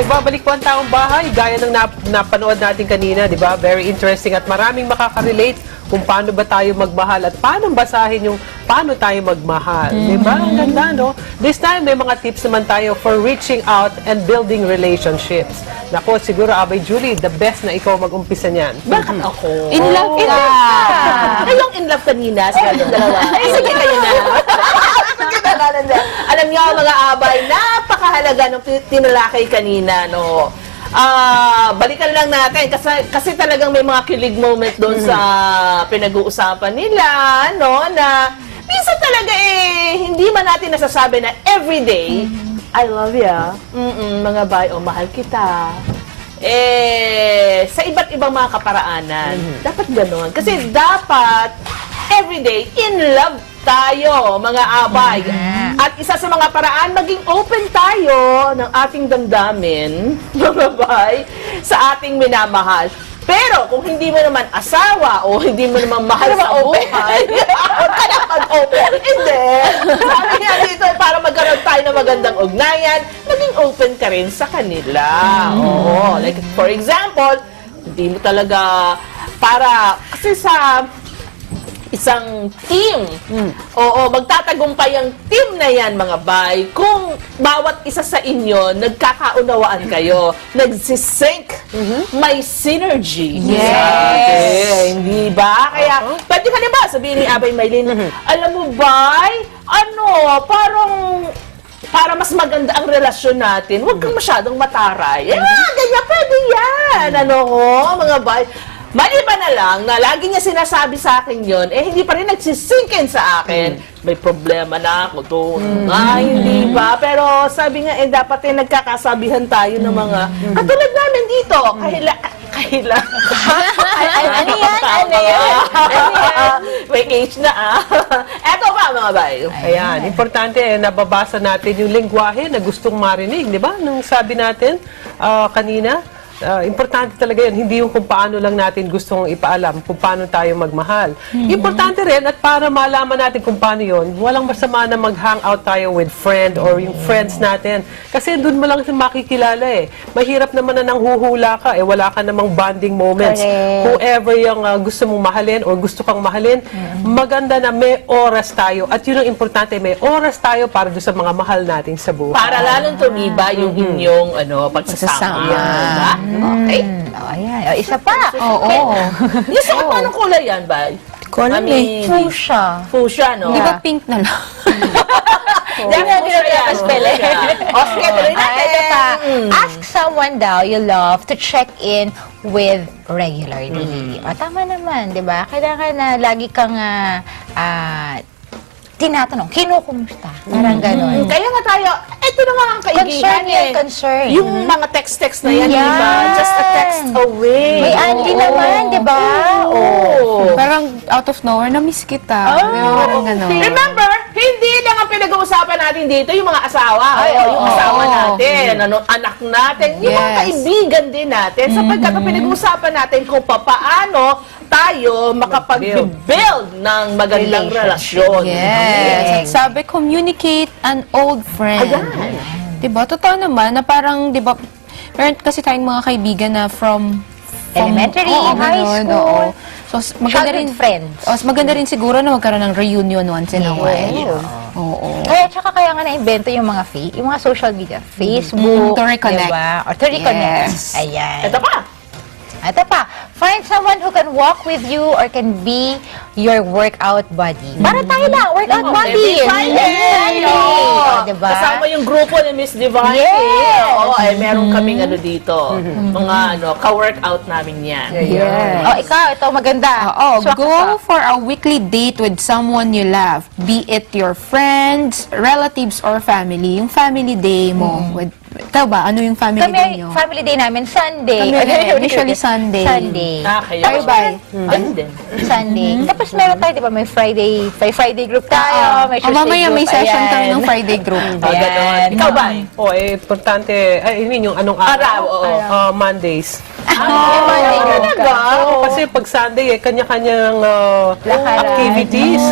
nagbabalik po ang taong bahay. Gaya ng napanood natin kanina, di ba? Very interesting at maraming makaka-relate kung paano ba tayo magmahal at paano basahin yung paano tayo magmahal. Di ba? Ang ganda, no? This time, may mga tips naman tayo for reaching out and building relationships. Nako, siguro, Abay Julie, the best na ikaw mag-umpisa niyan. Bakit ako? In love ka. Kayong in love kanina sa ating dalawa. Ay, sige kayo na. Alam niyo, mga abay, napakahalaga ng tinalakay kanina, no? Balikan lang natin kasi talagang may mga kilig moment doon sa pinag-uusapan nila, no? Na minsan talaga hindi man natin nasasabi na everyday, I love ya, mga bay, mahal kita. Sa iba't ibang mga kaparaanan, dapat gano'n. Kasi dapat everyday in love tayo, mga abay. At isa sa mga paraan, maging open tayo ng ating damdamin, mga bay, sa ating minamahal. Pero kung hindi mo naman asawa o hindi mo naman mahal sa buhay, huwag ka na mag-open. Hindi. Sabi nga dito, para magkaroon tayo ng magandang ugnayan, maging open ka rin sa kanila. Oo. Like, for example, hindi mo talaga kasi sa isang team. Oo, magtatagumpay ang team na yan, mga bay, kung bawat isa sa inyo, nagkakaunawaan kayo, nagsisync, may synergy. Yes! Hindi ba? Kaya, pwede ka na ba sabihin ni Abay Maylin, alam mo bay, para mas maganda ang relasyon natin, huwag kang masyadong mataray. Ganyan, pwede yan. Mga bay. Maliban na lang na lagi niya sinasabi sa akin yon, hindi pa rin nagsisinkin sa akin. May problema na ako doon. Hindi ba? Pero sabi nga, dapat nagkakasabihan tayo ng mga, katulad namin dito, kahila. Ano yan? May age na Eto ba, mga bayo? Ayan, importante nababasa natin yung lengguwahe na gustong marinig, di ba? Nung sabi natin kanina, importante talaga yun, hindi yung kung paano lang natin gustong ipaalam, kung paano tayo magmahal. Importante rin, at para malaman natin kung paano yun, walang masama na mag-hangout tayo with friend or yung friends natin. Kasi doon mo lang makikilala Mahirap naman na nanghuhula ka, wala ka namang bonding moments. Correct. Whoever yung gusto mong mahalin or gusto kang mahalin, maganda na may oras tayo. At yun ang importante, may oras tayo para doon sa mga mahal natin sa buhay. Para lalong tumiba yung inyong pagsasama. Diba? Okay. Ayan. Isa pa. Yung suot mo, anong kulay yan, bay? Ko alam Fuchsia. Fuchsia, no? Di ba pink na lang? Hindi na spell Okay, tuloy natin. Ito pa. Ask someone daw you love to check in with regularly. Tama naman, di ba? Kailangan na lagi kang tinatanong, kinukumusta? Parang gano'n. Kaya nga tayo, ito na nga ang kaibigan concern. Yung mga text-text na yan, di ba? Just a text away. May Andy naman, di ba? Parang out of nowhere, na-miss kita. Parang gano'n. Remember, hindi lang ang pinag-uusapan natin dito, yung mga asawa. Yung asawa natin, anak natin, yung mga kaibigan din natin. Sapagkat ang pinag-uusapan natin kung paano tayo makapag-build ng magandang relasyon. Yes. Sabi, communicate an old friend. Diba? Totoo naman na parang, diba, meron kasi tayong mga kaibigan na from elementary, high school. So, maganda rin, friends. maganda rin siguro na magkaroon ng reunion once in a while. Kaya nga na-invento yung mga social media, Facebook, to reconnect. Diba? Or to reconnect. Yes. Ayan. Ito pa. Find someone who can walk with you or can be your workout buddy. Para tayo lang, workout buddy. Every Friday. Diba? Kasama yung grupo ni Miss Divine. Meron kaming dito. Mga ka-workout namin yan. Ikaw, ito maganda. Go for a weekly date with someone you love. Be it your friends, relatives, or family. Yung family day mo. Ikaw ba? Ano yung family day nyo? Family day namin, Sunday. Usually Sunday. Kaya Kayo ba? Sunday. Tapos meron tayo, di ba, may Friday group tayo, may Tuesday Mamaya group. may session tayo ng Friday group. Ganon. Ikaw ba? Importante, yung anong araw? Mondays. Monday group ka. Kasi pag Sunday, kanya-kanyang activities.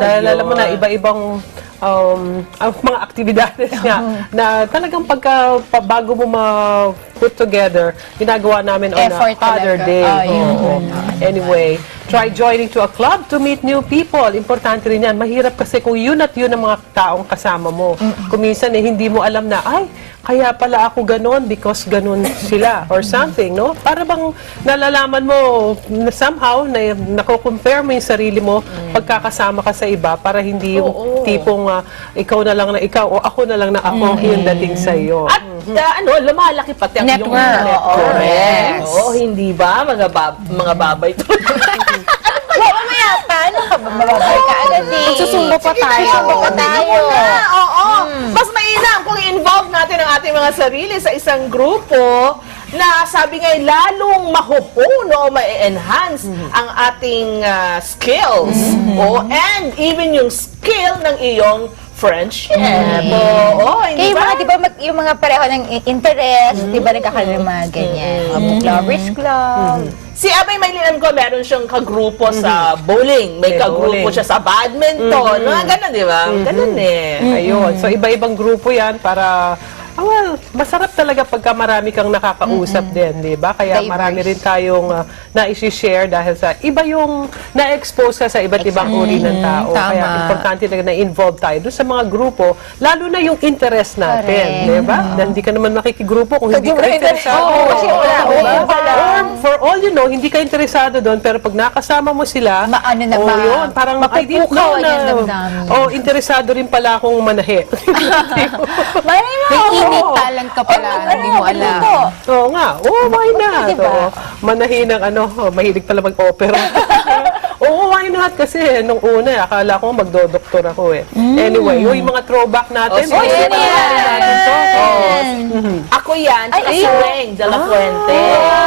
Dahil alam mo na, iba-ibang ang mga aktibidades niya na talagang bago mo ma-put together, ginagawa namin on Effort other talaga. day. Yun. Oo. Anyway, try joining to a club to meet new people. Importante rin yan. Mahirap kasi kung yun at yun ang mga taong kasama mo. Kung minsan hindi mo alam na, ay, kaya pala ako ganon because ganon sila or something, no? Para bang nalalaman mo na somehow na nako-compare mo yung sarili mo pagkakasama ka sa iba para hindi yung tipong ikaw na lang na ikaw o ako na lang na ako yung dating sa iyo. At lumalaki pati ang Network. iyong network. Correct. Oo, hindi ba? Mga babay to. Mamaya pa, ano ka ba? Mababay ka agad eh. Magsusumbo pa tayo. Magsusumbo pa tayo. Oo. Mas mainam kung i-involve natin ang ating mga sarili sa isang grupo na sabi nga lalong mahuhuno o ma-enhance ang ating skills and even yung skill ng iyong friendship. Oo, Kaya hindi yung ba? mga, di ba, yung mga pareho ng interest, di ba, nagkakaroon ng mga ganyan. Mga book lovers club. Si Abay Maylin ko, meron siyang kagrupo sa bowling. May May kagrupo bowling. siya sa badminton. Mga ganun, di ba? Ganun eh. Ayun. So, iba-ibang grupo yan para, well, masarap talaga pagka marami kang nakakausap din, di ba? Kaya Diverse. marami rin tayong na-share dahil sa iba yung na-expose ka sa iba't ibang uri ng tao. Tama. Kaya importante talaga na-involve tayo doon sa mga grupo, lalo na yung interest natin, Correct. di ba? Na hindi ka naman makikigrupo kung hindi ka interesado. Kasi wala, Or for all you know, hindi ka interesado doon, pero pag nakasama mo sila, Maano na ba? yun, parang I didn't Mapupukaw know yung na, damdamin. interesado rin pala akong manahe. Malay mo. May init talent ka pala, hindi mo alam. Oo nga. Oh, why not? Diba? Oo. Manahin ng mahilig pala mag-opera. Oo, why not? Kasi nung una, akala ko magdodoktor ako eh. Anyway, yung mga throwback natin. Oh, sige, pag-usapan yan. natin to. Ako yan, Ay, si Weng de la Fuente.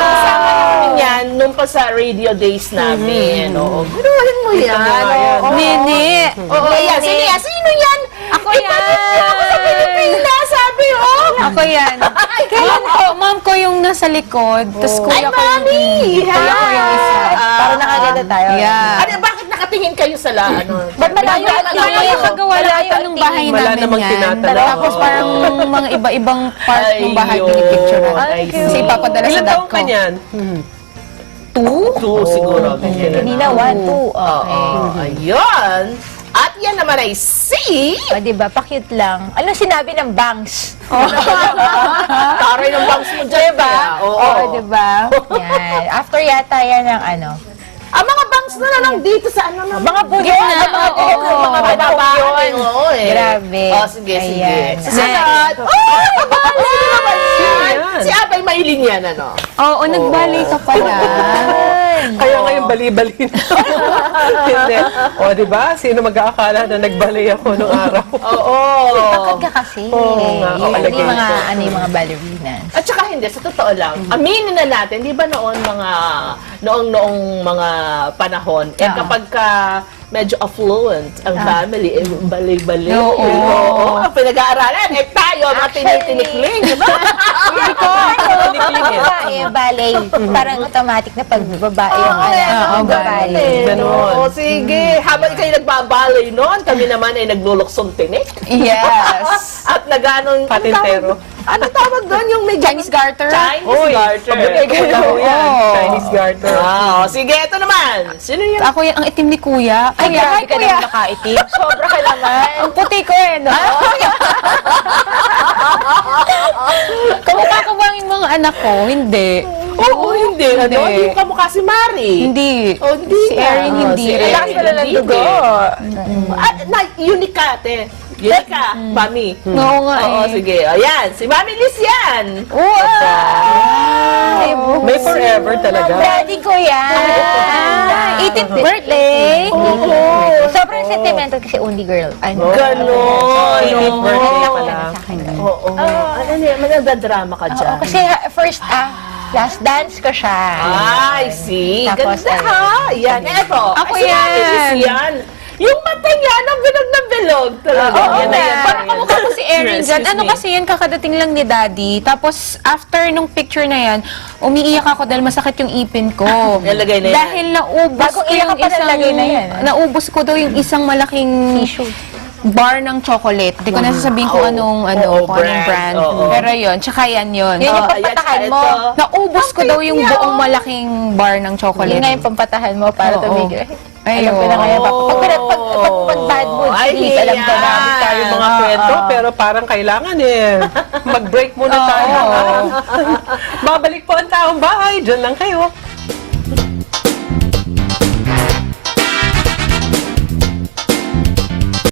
Kasama namin yan nung pa sa radio days namin. Oo. Gano'n mo yan. Oo. Nini. Oo, yan. Sino yan? Ako yan. Ako sa Pilipinas, sabi, oh. Ako yan. Ma'am ko yung nasa likod, tapos Ay, kuya ko yung... mami! Kuya ko yung isa. Para nakaganda tayo. Yeah. Ano, bakit nakatingin kayo sa Ba't malayo Malayo ang Yung mga kagawa lahat ng bahay Wala namin namang yan. tinatanong. Tapos parang mga iba-ibang part ng bahay Ayun. pinipicturean. Ay, Kasi ipapadala sa Ilang dad taong ko. ka niyan? 2 siguro. Kanina, 1, 2. Okay. Ayun. At yan naman ay si... O, diba? Pa-cute lang. Ano sinabi ng bangs? Taray ng bangs mo dyan. Diba? Oo. Oo, diba? Yan. After yata yan ng ano. Ang mga bangs na lang dito sa ano na. Mga bugyo Gitna, na. Mga oo. bugyo. Mga Babaan. bugyo. Oo eh. Grabe. Oh, sige, sige. Ayan. Susunod. Oh, bala! Yan. Si Abay Maylin yan, ano? Oo, nagbalay ka pala. Kaya ngayon bali-bali na. Hindi. O, di ba? Sino mag-aakala na nagbali ako nung araw? Oo. Takot ka kasi. Oo nga. Oo, Hindi allegation. mga, ano yung mga ballerinas. At saka hindi, sa totoo lang, aminin na natin, di ba noong mga panahon, kapag ka medyo affluent ang family, balik-balik. Oo. Ang pinag-aaralan, tayo, mga tinitikling, di ba? Hindi ko. Babae, ballet. Parang automatic na pag babae yung anak. Ballet. Ganon. Oo, sige. Habang kayo nagbabalay noon, kami naman ay nagluluksong tinik. Yes. At naganon, Patintero. Ano tawag doon? Yung may Chinese garter? Chinese Oy, garter. pabigay ko daw yan. Oo. Chinese garter. Wow, sige, ito naman. Sino yan? Ako yan, ang itim ni kuya. Ay, Kuya, grabe ka kuya. naman nakaitim. Sobra ka naman. Ang puti ko eh, no? Kamukha ko ba yung mga anak ko? Hindi. Oo, hindi. Ano? Hindi ka mukha si Mari. Hindi. Oh, hindi Si ka. Erin, hindi. Si Erin, Lakas pala ng hindi. dugo. Unique ka, ate. Unique ka, Mami. Oo nga Oo, eh. sige. Ayan, si Mami Liz yan. Wow! May forever talaga. Daddy ko yan. 18th birthday. Sobrang sentimental kasi only girl. Ano? Ganon. Happy birthday pala. Sa akin. Oo. Ano yan, magdadrama ka Oo, dyan. kasi first, last dance ko siya. I see. Tapos, Ganda ha. Yan. Eto. Ako si Mami yan. Liz yan. Yung mata niya, ang bilog na bilog. Talaga. Oo, Yan na yan. Parang kamukha ko si Erin Yes, dyan. excuse Ano me. kasi yan, kakadating lang ni Daddy. Tapos, after nung picture na yan, umiiyak ako dahil masakit yung ipin ko. Nilagay na yan. Dahil naubos Bagong ko iyak yung ka pa, isang... nalagay na yan. Naubos ko daw yung isang malaking... Tissue. bar ng chocolate. Hindi ko nasasabihin kung anong Oo, kung anong brand. oo. Pero yun, tsaka yan yun. Yun yung Oh, ayan, pampatahan tsaka mo. ito. Naubos ko daw yung buong malaking bar ng chocolate. Yun nga yung pampatahan mo para Oo. tumigil. Ayun. Alam ko na kaya. Pag bad mood, Ay, please, alam ko na. yan. Tayo mga kwento, pero parang kailangan mag-break muna tayo. Babalik po ang taong bahay. Diyan lang kayo.